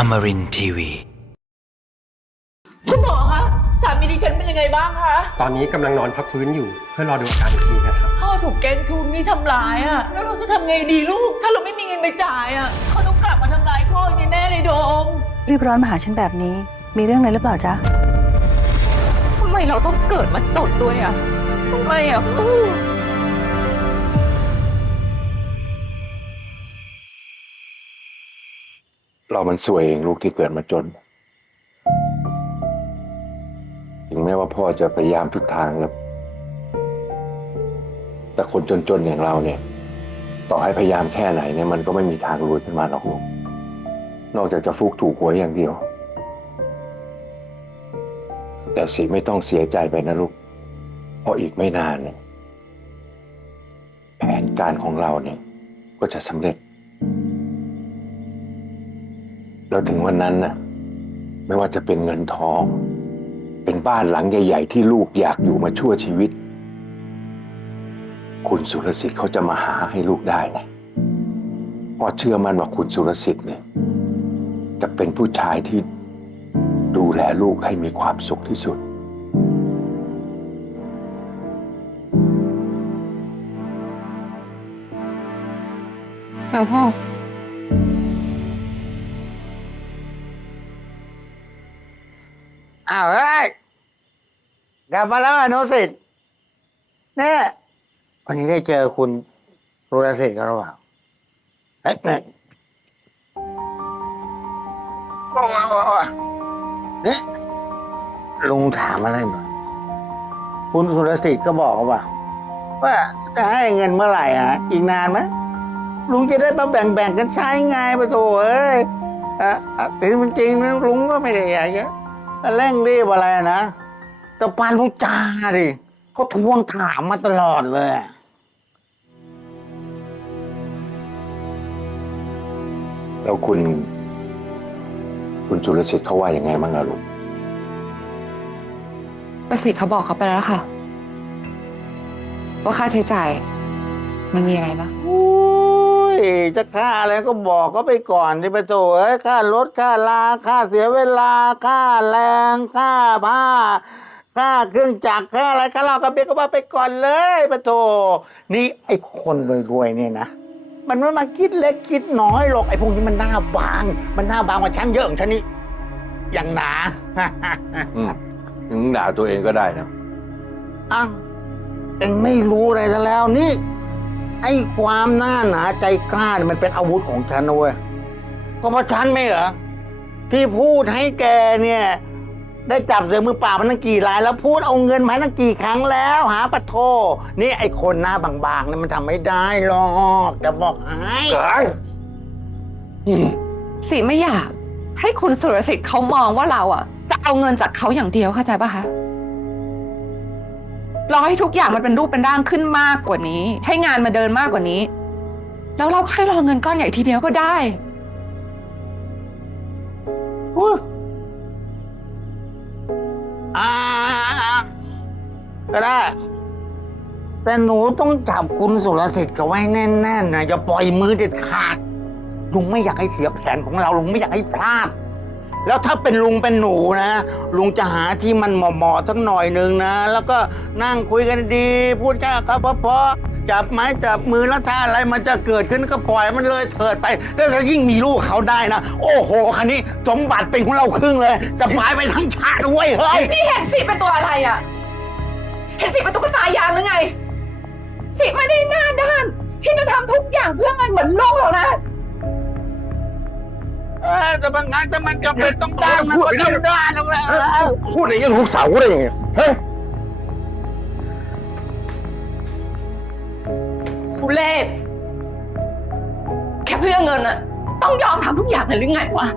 Amarin Tiwi. คุณหมอคะสามีดิฉันเป็นยังไงบ้างคะตอนนี้กำลังนอนพักฟื้นอยู่เพื่อรอดูอาการอีกทีนะครับ พ่อถูกแก๊งทุนนี่ทำร้ายอะแล้วเราจะทำไงดีลูก ถ้าเราไม่มีเงินไปจ่ายอะเขาต้องกลับมาทำร้ายพ่ออย่างแน่ๆเลยโดม รีบร้อนมาหาฉันแบบนี้ มีเรื่องอะไรหรือเปล่าจ๊ะ ทำไมเราต้องเกิดมาจนด้วยอะ ทำไมอะพ่อ เรามันสวยเองลูกที่เกิดมาจน ถึงแม้ว่าพ่อจะพยายามทุกทางแล้ว แต่คนจนๆอย่างเราเนี่ย ต่อให้พยายามแค่ไหนเนี่ยมันก็ไม่มีทางรวยขึ้นมาหรอกลูก นอกจากจะฟุกถูกหวยอย่างเดียว แต่สิไม่ต้องเสียใจไปนะลูก เพราะอีกไม่นานเนี่ยแผนการของเราเนี่ยก็จะสำเร็จ แล้วถึงวันนั้นน่ะ ไม่ว่าจะเป็นเงินทอง เป็นบ้านหลังใหญ่ ๆ ที่ลูกอยากอยู่มาชั่วชีวิต คุณสุรสิทธิ์เขาจะมาหาให้ลูกได้นะเพราะเชื่อมั่นว่าคุณสุรสิทธิ์เนี่ย จะเป็นผู้ชายที่ดูแลลูกให้มีความสุขที่สุดแต่พ่อ กลับมาแล้วอนุสิทธิ์เนี่ยวันนี้ได้เจอคุณรุณสิทธิ์กันหรือเปล่าเฮ้ยเนี่ยโอ้โหโอ้โหเนี่ยลุงถามอะไรหน่อยคุณสุรสิทธิ์ก็บอกว่า ว่าจะให้เงินเมื่อไหร่อะอีกนานไหมลุงจะได้มาแบ่งๆกันใช้ไงปะโถเอ้ยอะอะแต่จริงๆนะลุงก็ไม่ได้อยากจะเร่งรีบอะไรนะ แต่ปานผู้จาดิเขาทวงถามมาตลอดเลยอะแล้วคุณ คุณสุรสิทธิ์เขาว่าอย่างไงบ้างอะลูก ประสิทธิ์เขาบอกเขาไปแล้วล่ะค่ะ ว่าค่าใช้จ่าย มันมีอะไรบ้าง โอ้ยจะค่าอะไรก็บอกก็ไปก่อนที่ประตูเอ้ยค่ารถค่าลาค่าเสียเวลาค่าแรงค่าผ้า ค่าเครื่องจักรค่าอะไรค่าเหล้ากระเบียก็ว่าไปก่อนเลยประตูนี่ไอ้คนรวยๆเนี่ยนะ มันไม่มาคิดเล็กคิดน้อยหรอกไอ้พวกนี้มันหน้าบาง มันหน้าบางกว่าฉันเยอะของฉันนี่อย่างหนาอืมถึงด่าตัวเองก็ได้นะอ้าวเอ็งไม่รู้อะไรซะแล้วนี่ ไอ้ความหน้าหนาใจกล้าเนี่ยมันเป็นอาวุธของฉันนะเว้ยก็เพราะฉันไม่เหรอที่พูดให้แกเนี่ย ได้จับเสือมือเปล่ามันตั้งกี่ราย แล้วพูดเอาเงินมาตั้งกี่ครั้งแล้วหาปะโท นี่ไอ้คนหน้าบางๆเนี่ยมันทำไม่ได้หรอกจะบอกให้สิไม่อยากให้คุณสุรสิทธิ์เขามองว่าเราอะ จะเอาเงินจากเขาอย่างเดียวเข้าใจปะคะรอให้ทุกอย่างมันเป็นรูปเป็นร่างขึ้นมากกว่านี้ ให้งานมาเดินมากกว่านี้ แล้วเราค่อยรอเงินก้อนใหญ่ทีเดียวก็ได้อ่า ก็ได้ แต่หนูต้องจับคุณสุรสิทธิ์เขาไว้แน่นๆนะอย่าปล่อยมือเด็ดขาดลุงไม่อยากให้เสียแผนของเราลุงไม่อยากให้พลาด แล้วถ้าเป็นลุงเป็นหนูนะลุงจะหาที่มันเหมาะๆสักหน่อยหนึ่งนะ แล้วก็นั่งคุยกันดี พูดแค่ครับเพราะจับไม้จับมือแล้วถ้าอะไรมันจะเกิดขึ้นก็ปล่อยมันเลยเถิดไปแต่ถ้ายิ่งมีลูกเขาได้นะ โอ้โห คันนี้สมบัติเป็นของเราครึ่งเลย จะหายไปทั้งชาติด้วยเฮ้ย นี่เห็นสิเป็นตัวอะไรอะ เห็นสิเป็นตุ๊กตายางหรือไง สิไม่ได้หน้าด้าน ที่จะทำทุกอย่างเพื่อเงินเหมือนลูกหรอกนะ เออแต่บางครั้งถ้ามันจำเป็นต้องได้มันก็ต้องได้แล้วแหละพูดอย่างนี้ลูกสาวได้ยังไงเฮ้ยทุเลศแค่เพื่อเงินอะต้องยอมทำทุกอย่างเลยหรือไงวะ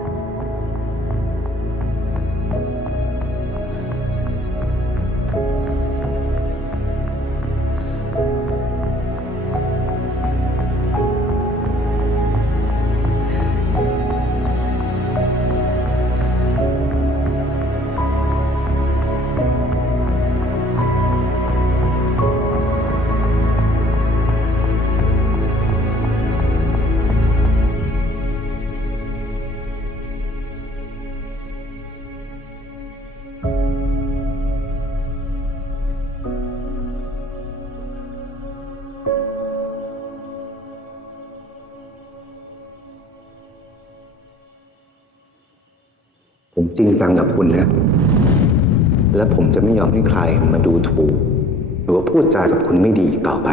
ผมจริงจังกับคุณนะ และผมจะไม่ยอมให้ใครมาดูถูก หรือว่าพูดจากับคุณไม่ดีอีกต่อไป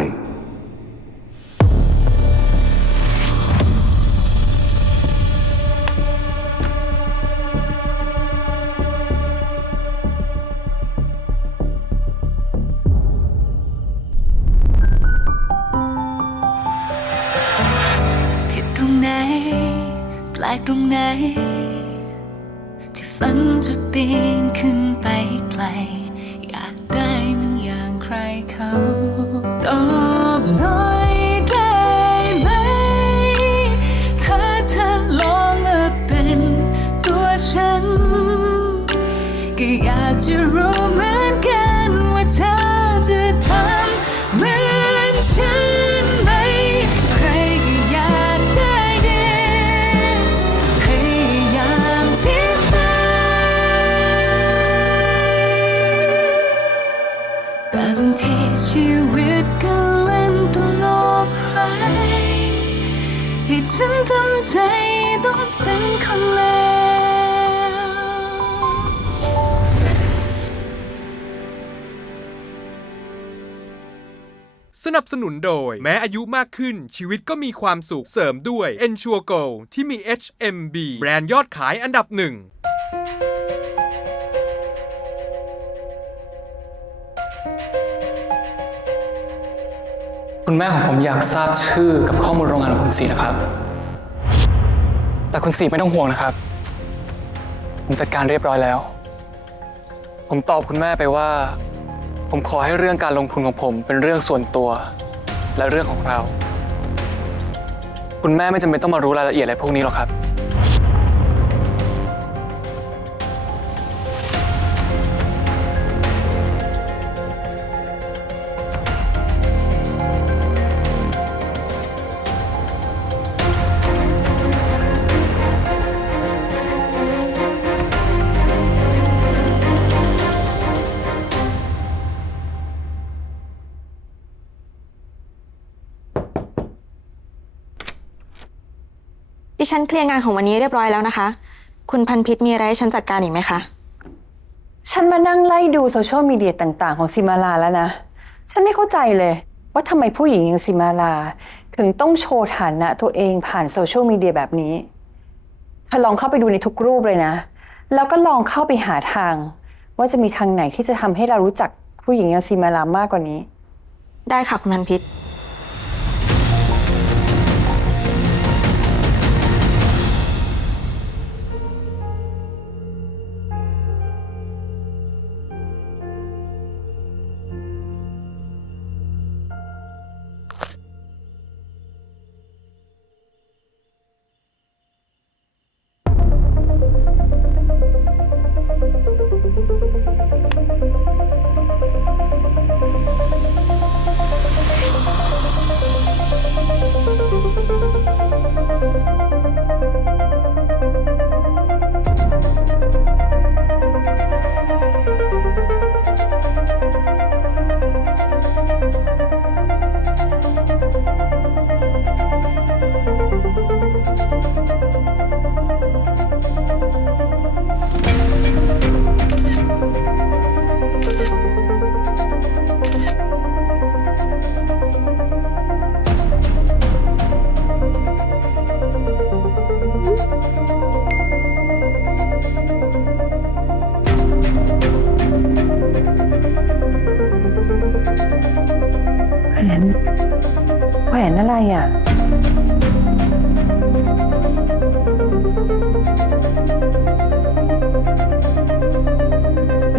ผิดตรงไหนแปลกตรงไหน ฝันจะปีนขึ้นไปไกล อยากได้มันอย่างใครเขาตอง นับสนุนโดย แม้อายุมากขึ้นชีวิตก็มีความสุขเสริมด้วย Ensure Go ที่มี HMB แบรนด์ยอดขายอันดับหนึ่งคุณแม่ของผมอยากทราบชื่อกับข้อมูลโรงงานของคุณสีนะครับ แต่คุณสีไม่ต้องห่วงนะครับ ผมจัดการเรียบร้อยแล้ว ผมตอบคุณแม่ไปว่า ผมขอให้เรื่องการลงทุนของผมเป็นเรื่องส่วนตัว และเรื่องของเรา คุณแม่ไม่จำเป็นต้องมารู้รายละเอียดอะไรพวกนี้หรอกครับ ดิฉันเคลียร์งานของวันนี้เรียบร้อยแล้วนะคะ คุณพันพิษมีอะไรให้ฉันจัดการอีกไหมคะ ฉันมานั่งไล่ดูโซเชียลมีเดียต่าง ๆ ของซิมาลาแล้วนะ ฉันไม่เข้าใจเลย ว่าทำไมผู้หญิงอย่างซิมาลา ถึงต้องโชว์ฐานะตัวเองผ่านโซเชียลมีเดียแบบนี้เธอลองเข้าไปดูในทุกรูปเลยนะ แล้วก็ลองเข้าไปหาทาง ว่าจะมีทางไหนที่จะทำให้เรารู้จักผู้หญิงอย่างซิมาลามากกว่านี้ ได้ค่ะคุณพันพิษ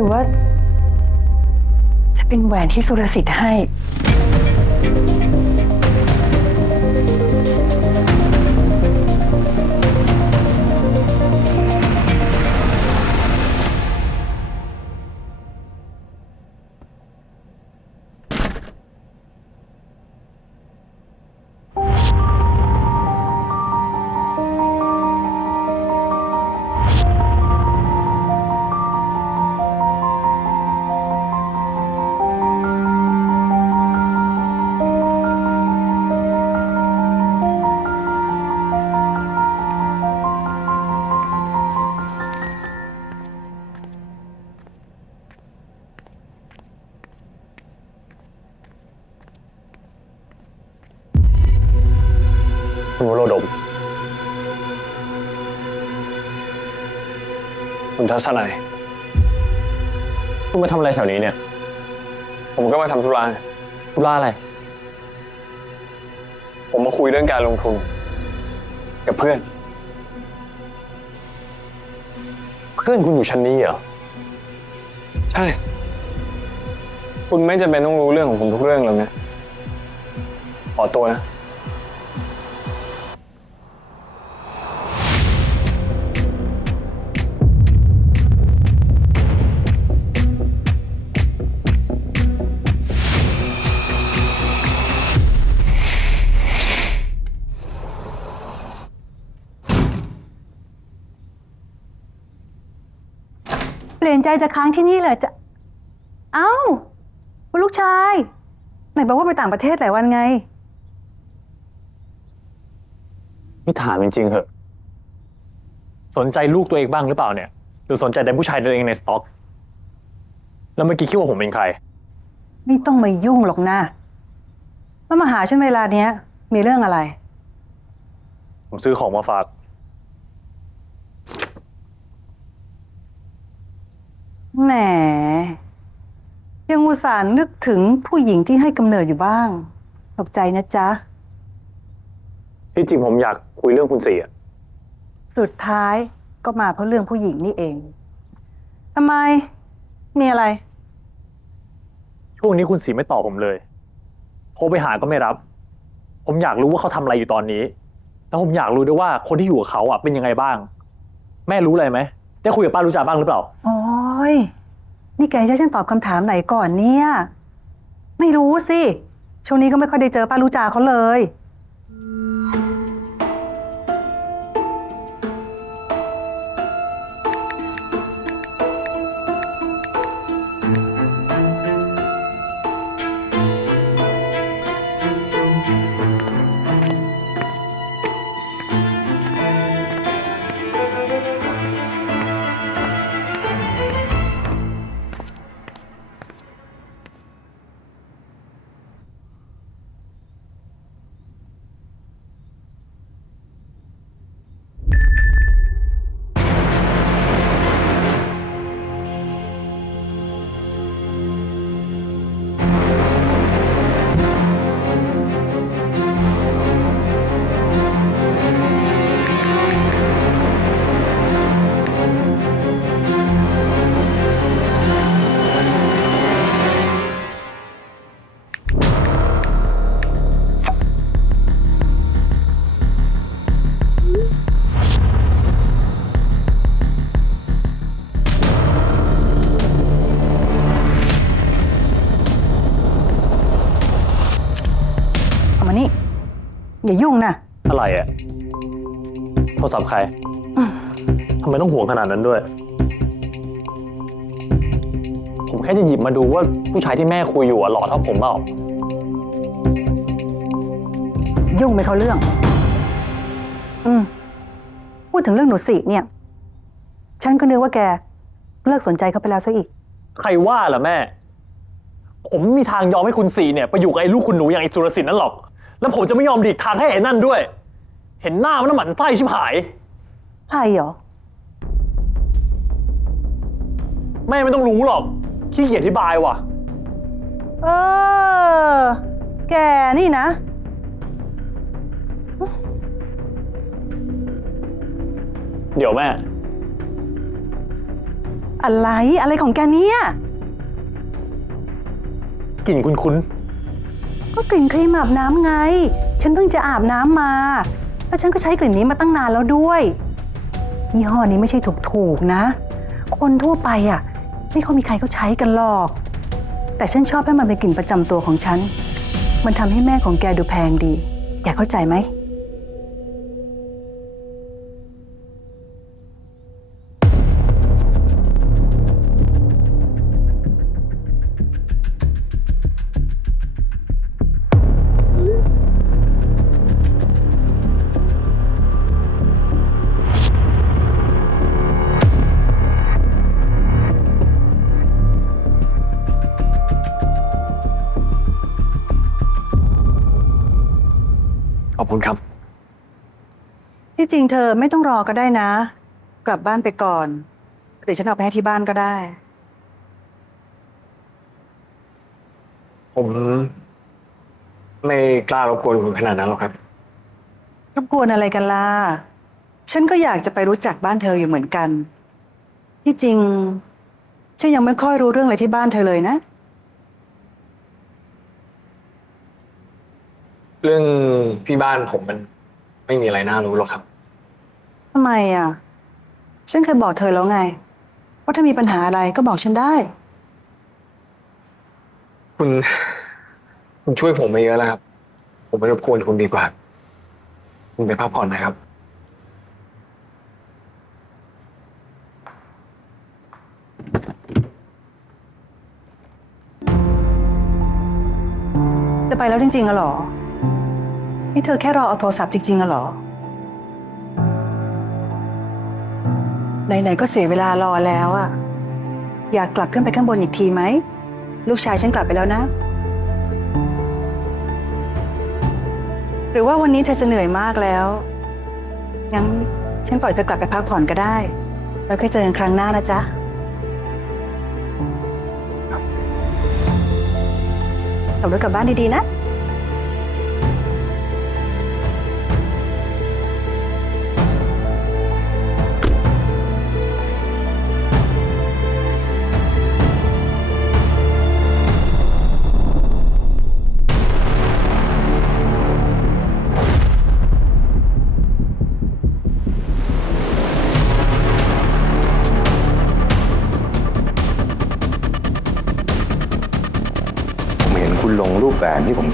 รือว่า จะเป็นแหวนที่สุรสิทธิ์ให้ ทัศนัยคุณมาทำอะไรแถวนี้เนี่ย ผมก็มาทำธุระธุระอะไร ผมมาคุยเรื่องการลงทุน กับเพื่อน เพื่อนคุณอยู่ชั้นนี้เหรอ ใช่ คุณไม่จำเป็นต้องรู้เรื่องของผมทุกเรื่องหรอกนะ ขอตัวนะ ลี่ยนใจจะค้างที่นี่เลยจะ เอ้าคุณลูกชาย ไหนบอกว่าไปต่างประเทศหลายวันไง นี่ถามจริงๆเหอะ สนใจลูกตัวเองบ้างหรือเปล่าเนี่ย หรือสนใจแต่ผู้ชายตัวเองในสต็อก แล้วเมื่อกี้คิดว่าผมเป็นใคร ไม่ต้องมายุ่งหรอกนะแล้วมาหาฉันเวลาเนี้ย มีเรื่องอะไร ผมซื้อของมาฝาก แหม ยังอุตส่าห์นึกถึงผู้หญิงที่ให้กำเนิดอยู่บ้าง ขอบใจนะจ๊ะ ที่จริงผมอยากคุยเรื่องคุณสี่อะสุดท้ายก็มาเพราะเรื่องผู้หญิงนี่เองทำไม มีอะไร ช่วงนี้คุณสีไม่ตอบผมเลย โทรไปหาก็ไม่รับ ผมอยากรู้ว่าเขาทำอะไรอยู่ตอนนี้ แล้วผมอยากรู้ด้วยว่าคนที่อยู่กับเขาอะเป็นยังไงบ้าง แม่รู้อะไรไหม ได้คุยกับป้ารู้จักบ้างหรือเปล่าโอ้ ยนี่แกจะฉันตอบคำถามไหนก่อนเนี่ย ไม่รู้สิ ช่วงนี้ก็ไม่ค่อยได้เจอป้ารู้จาเขาเลย อย่ายุ่งนะ อะไรอะโทรศัพท์ใครทำไมต้องห่วงขนาดนั้นด้วย ผมแค่จะหยิบมาดูว่าผู้ชายที่แม่คุยอยู่อะหล่อเท่าผมเปล่า ยุ่งไม่เข้าเรื่อง อืม พูดถึงเรื่องหนูสิเนี่ย ฉันก็นึกว่าแก เลิกสนใจเขาไปแล้วซะอีก ใครว่าล่ะแม่ ผมไม่มีทางยอมให้คุณสีเนี่ยไปอยู่กับไอ้ลูกคุณหนูอย่างไอ้สุรสินนั่นหรอก แล้วผมจะไม่ยอมดีกทางให้ไอ้นั่นด้วย เห็นหน้ามันน่ะหมันไส้ชิบหาย ใครเหรอ แม่ไม่ต้องรู้หรอก ขี้เกียจอธิบายว่ะ เออ แกนี่นะ เดี๋ยวแม่ อะไรอะไรของแกเนี่ย กลิ่นคุ้น ก็กลิ่นครีมอาบน้ำไง ฉันเพิ่งจะอาบน้ำมา แล้วฉันก็ใช้กลิ่นนี้มาตั้งนานแล้วด้วย ยี่ห้อนี้ไม่ใช่ถูกๆนะ คนทั่วไปอะ ไม่ค่อยมีใครเขาใช้กันหรอก แต่ฉันชอบให้มันเป็นกลิ่นประจำตัวของฉัน มันทำให้แม่ของแกดูแพงดี อยากเข้าใจไหม คุณครับ ที่จริงเธอไม่ต้องรอก็ได้นะ กลับบ้านไปก่อนเดี๋ยวฉันเอาไปให้ที่บ้านก็ได้ ผมไม่กล้ารบกวนคุณขนาดนั้นหรอกครับ รบกวนอะไรกันล่ะ ฉันก็อยากจะไปรู้จักบ้านเธออยู่เหมือนกัน ที่จริง ฉันยังไม่ค่อยรู้เรื่องอะไรที่บ้านเธอเลยนะ เรื่องที่บ้านผมมันไม่มีอะไรน่ารู้หรอกครับ ทำไมอะ ฉันเคยบอกเธอแล้วไง ว่าถ้ามีปัญหาอะไรก็บอกฉันได้ คุณ คุณช่วยผมมาเยอะแล้วครับ ผมไม่รบกวนคุณดีกว่า คุณไปพักผ่อนนะครับ จะไปแล้วจริงๆอะเหรอ นี่เธอแค่รอเอาโทรศัพท์จริงๆอะเหรอ ไหนๆก็เสียเวลารอแล้วอะอยากกลับขึ้นไปข้างบนอีกทีไหม ลูกชายฉันกลับไปแล้วนะ หรือว่าวันนี้เธอจะเหนื่อยมากแล้วงั้นฉันปล่อยเธอกลับไปพักผ่อนก็ได้ แล้วค่อยเจอกันครั้งหน้านะจ๊ะขับรถกลับบ้านดีๆนะ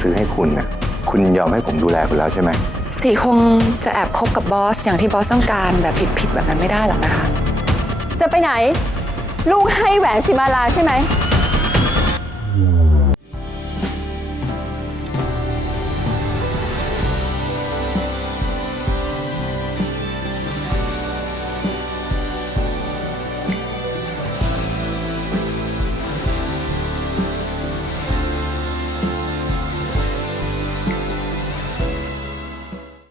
ซื้อให้คุณนะคุณยอมให้ผมดูแลคุณแล้วใช่ไหมสีคงจะแอบคบกับบอส อย่างที่บอสต้องการแบบผิดๆแบบนั้นไม่ได้หรอกนะคะ จะไปไหน ลูกให้แหวนสิมาลาใช่ไหม